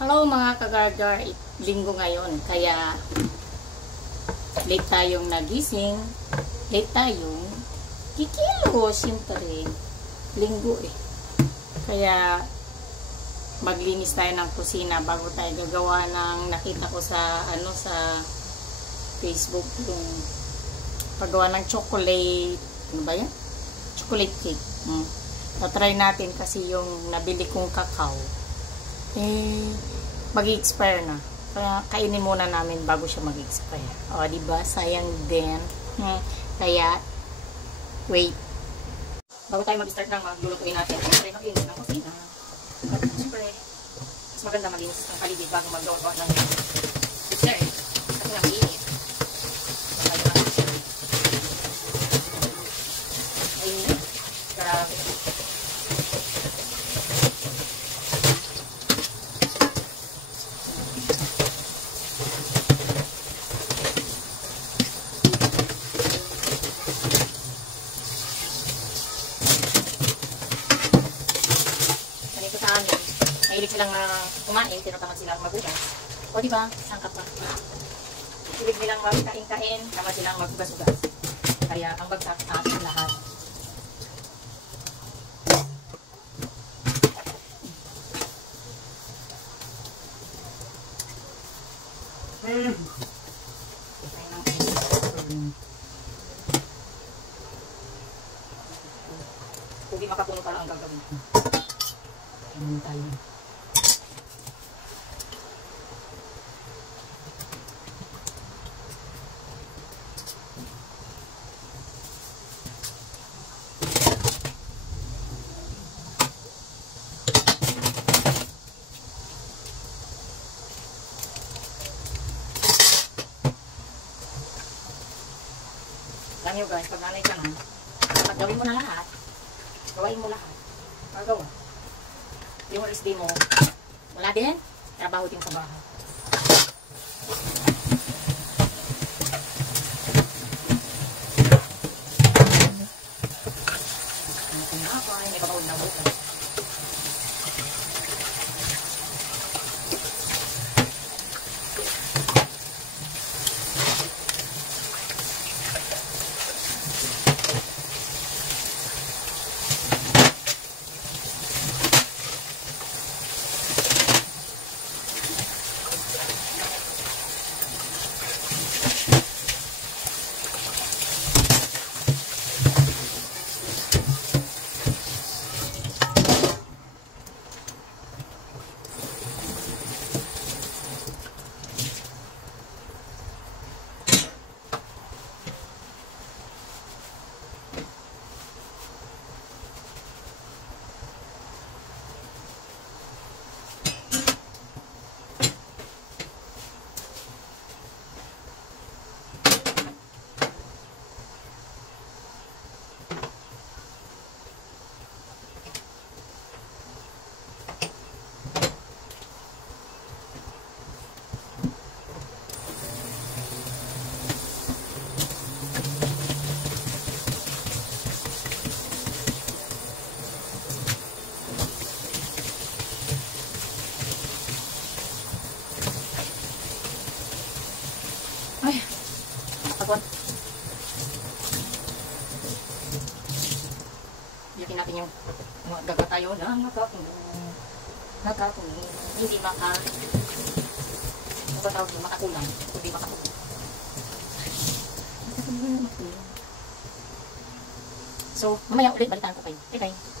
Hello mga ka-gargar, linggo ngayon, kaya late tayong nagising, late tayong kikilo, siyempre, linggo eh. Kaya maglinis tayo ng kusina bago tayo gagawa ng nakita ko sa sa Facebook, yung paggawa ng chocolate, ano ba yan? Chocolate cake. Tatry natin kasi yung nabili kong kakao mag-i-expire na. Kaya kainin muna namin bago siya mag-expire. O, diba? Sayang din. Kaya, wait. Bago tayo mag-start na maglulutuin natin, siyempre maglinis ng kusina. Siyempre, mas maganda maglinis ng paligid bago maggawa ng dessert. Kasi nga mainit. Mainit. Grabe. Mahilig silang kumain, tinatamad silang magugas. O diba, sangkap pa. Hilig nilang magkain-kain, tamad silang magugas-ugas. Kaya ang bagsak sa ating lahat. Hindi makapuno pala ang gagawin. Ano tayo? Alam nyo guys, pag nanay ka na, pag gawin mo na lahat, gawain mo lahat. Magawa. Yung SD mo, wala din, trabaho din sa bahay. May pabawod na bukas. Ay, pagod. Yakin natin yung gaga tayo ng nakakunin. Hindi makakulang. Hindi makakulang. So, mamaya ulit balitaan ko kayo. Okay.